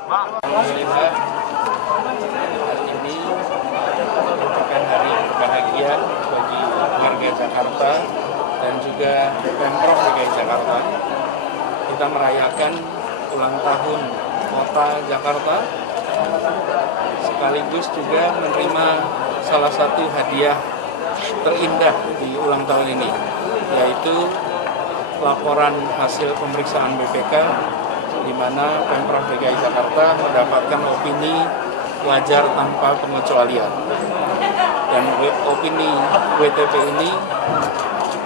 Alhamdulillah, hari ini merupakan hari bahagia bagi warga Jakarta dan juga Pemprov DKI Jakarta. Kita merayakan ulang tahun Kota Jakarta, sekaligus juga menerima salah satu hadiah terindah di ulang tahun ini, yaitu laporan hasil pemeriksaan BPK, di mana Pemprov DKI Jakarta mendapatkan opini wajar tanpa pengecualian. Dan opini WTP ini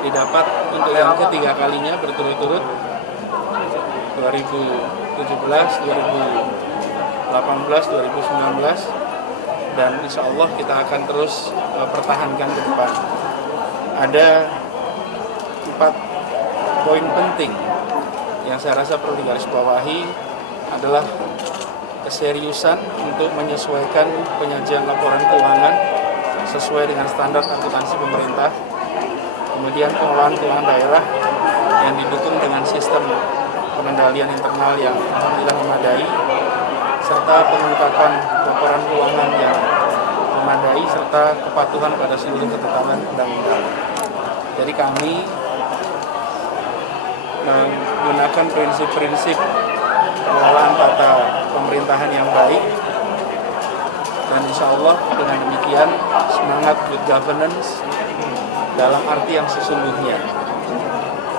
didapat untuk yang ketiga kalinya berturut-turut, 2017, 2018, 2019, dan insya Allah kita akan terus pertahankan ke depan. Ada 4 poin penting yang saya rasa perlu digarisbawahi adalah keseriusan untuk menyesuaikan penyajian laporan keuangan sesuai dengan standar akuntansi pemerintah, kemudian pengelolaan keuangan daerah yang didukung dengan sistem pengendalian internal yang alhamdulillah memadai, serta pengungkapan laporan keuangan yang memadai, serta kepatuhan pada seluruh ketetapan undang-undang. Jadi kami menggunakan prinsip-prinsip pengelolaan tata pemerintahan yang baik, dan insya Allah dengan demikian semangat good governance dalam arti yang sesungguhnya,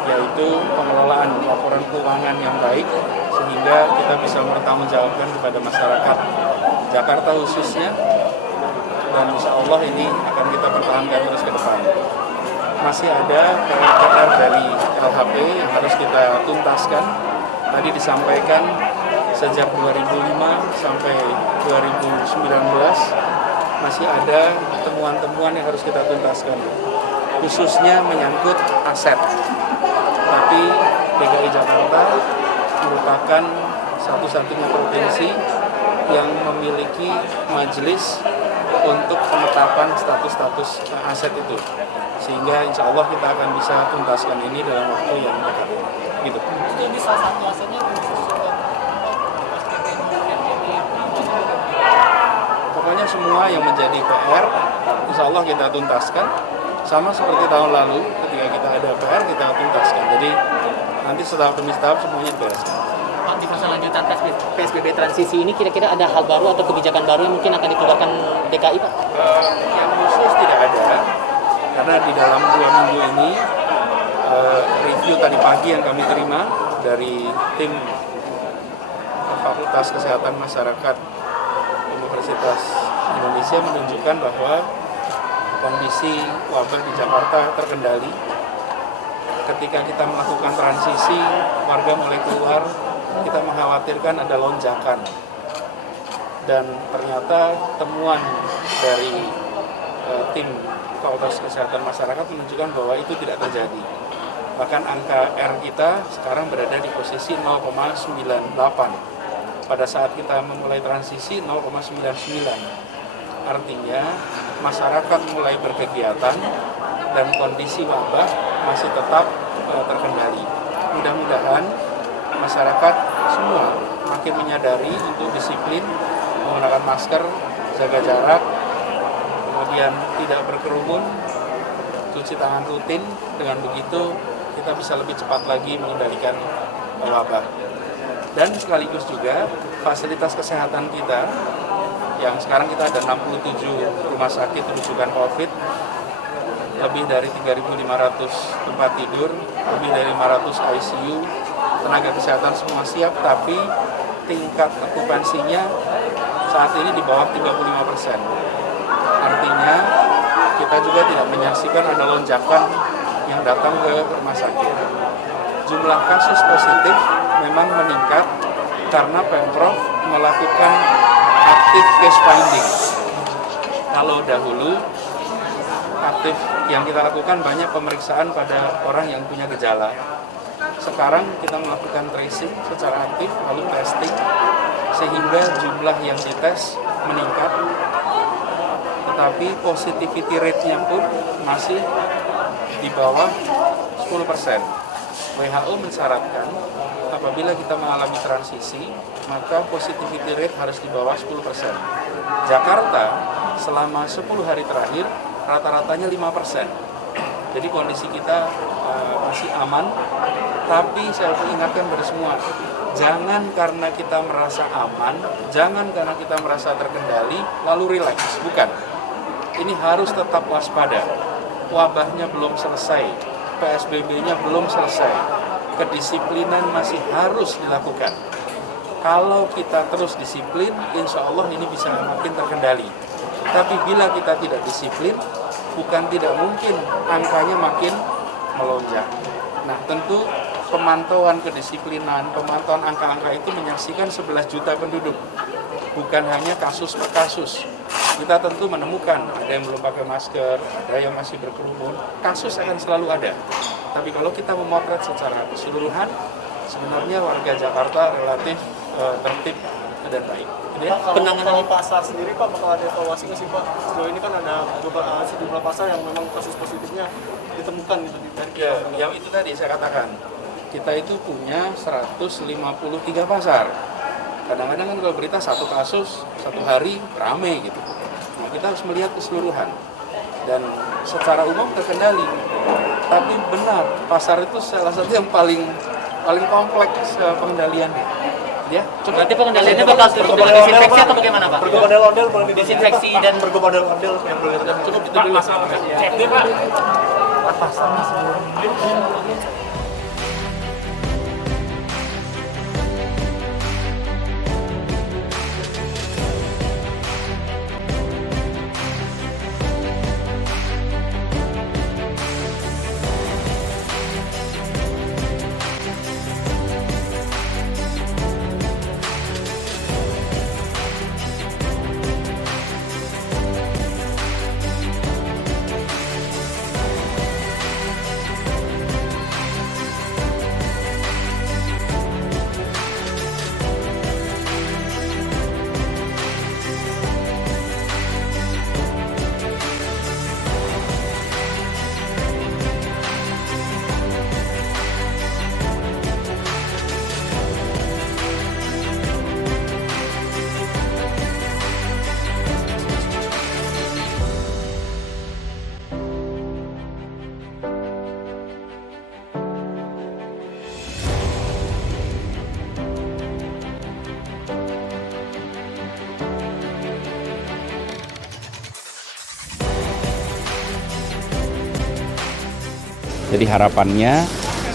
yaitu pengelolaan laporan keuangan yang baik sehingga kita bisa bertanggungjawabkan kepada masyarakat Jakarta khususnya, dan insya Allah ini akan kita pertahankan terus ke depan. Masih ada PR dari LHP yang harus kita tuntaskan. Tadi disampaikan sejak 2005 sampai 2019 masih ada temuan-temuan yang harus kita tuntaskan, khususnya menyangkut aset. Tapi DKI Jakarta merupakan satu-satunya provinsi yang memiliki majelis untuk penetapan status-status aset itu, sehingga insya Allah kita akan bisa tuntaskan ini dalam waktu yang dekat. Gitu. Jadi salah satu asetnya pokoknya semua yang menjadi PR, insya Allah kita tuntaskan. Sama seperti tahun lalu, ketika kita ada PR kita tuntaskan. Jadi nanti setahap demi setahap semuanya dibereskan. di masa lanjutan PSBB transisi ini kira-kira ada hal baru atau kebijakan baru yang mungkin akan dikeluarkan DKI, Pak? Yang khusus tidak ada, karena di dalam 2 minggu ini review tadi pagi yang kami terima dari tim Fakultas Kesehatan Masyarakat Universitas Indonesia menunjukkan bahwa kondisi wabah di Jakarta terkendali. Ketika kita melakukan transisi, warga mulai keluar, kita mengkhawatirkan ada lonjakan. Dan ternyata temuan dari tim Fakultas Kesehatan Masyarakat menunjukkan bahwa itu tidak terjadi. Bahkan angka R kita sekarang berada di posisi 0,98. Pada saat kita memulai transisi 0,99. Artinya masyarakat mulai berkegiatan dan kondisi wabah masih tetap terkendali. Mudah-mudahan masyarakat semua makin menyadari untuk disiplin, menggunakan masker, jaga jarak, kemudian tidak berkerumun, cuci tangan rutin. Dengan begitu kita bisa lebih cepat lagi mengendalikan wabah. Dan sekaligus juga fasilitas kesehatan kita, yang sekarang kita ada 67 rumah sakit rujukan COVID, lebih dari 3.500 tempat tidur, lebih dari 500 ICU, tenaga kesehatan semua siap, tapi tingkat okupansinya saat ini di bawah 35%. Artinya kita juga tidak menyaksikan ada lonjakan yang datang ke rumah sakit. Jumlah kasus positif memang meningkat karena Pemprov melakukan active case finding. Kalau dahulu aktif yang kita lakukan banyak pemeriksaan pada orang yang punya gejala. Sekarang kita melakukan tracing secara aktif, lalu testing, sehingga jumlah yang dites meningkat, tetapi positivity rate-nya pun masih di bawah 10%. WHO mensyaratkan apabila kita mengalami transisi, maka positivity rate harus di bawah 10%. Jakarta selama 10 hari terakhir rata-ratanya 5%. Jadi kondisi kita masih aman, tapi saya ingatkan pada semua, jangan karena kita merasa aman, jangan karena kita merasa terkendali, lalu rileks. Bukan. Ini harus tetap waspada. Wabahnya belum selesai, PSBB-nya belum selesai, kedisiplinan masih harus dilakukan. Kalau kita terus disiplin, insya Allah ini bisa makin terkendali. Tapi bila kita tidak disiplin, bukan tidak mungkin angkanya makin melonjak. Nah, tentu pemantauan kedisiplinan, pemantauan angka-angka itu menyaksikan 11 juta penduduk. Bukan hanya kasus per kasus. Kita tentu menemukan ada yang belum pakai masker, ada yang masih berkerumun. Kasus akan selalu ada. Tapi kalau kita memotret secara keseluruhan, sebenarnya warga Jakarta relatif tertib dan baik. Ya, penanganan pasar sendiri Pak, bakal ada evaluasi nggak sih Pak? Sejauh ini kan ada sejumlah pasar yang memang kasus positifnya ditemukan gitu dari ya, yang itu tadi saya katakan, kita itu punya 153 pasar. Kadang-kadang kan kalau berita satu kasus, satu hari rame gitu. Nah, kita harus melihat keseluruhan. Dan secara umum terkendali. Tapi benar, pasar itu salah satu yang paling kompleks pengendaliannya. Ya, Berarti pengendaliannya bakal cukup dengan disinfeksi atau bagaimana Pak? Bergobandel-ondel Disinfeksi dan bergobandel-ondel yang boleh cukup itu dulu. Jadi harapannya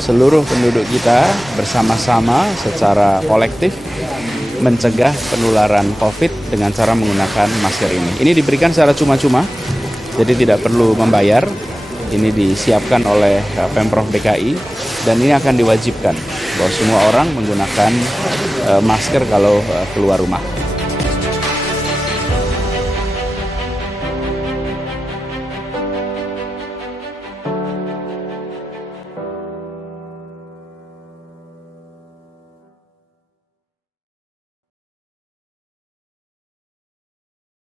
seluruh penduduk kita bersama-sama secara kolektif mencegah penularan COVID dengan cara menggunakan masker ini. Ini diberikan secara cuma-cuma, jadi tidak perlu membayar. Ini disiapkan oleh Pemprov DKI dan ini akan diwajibkan bahwa semua orang menggunakan masker kalau keluar rumah.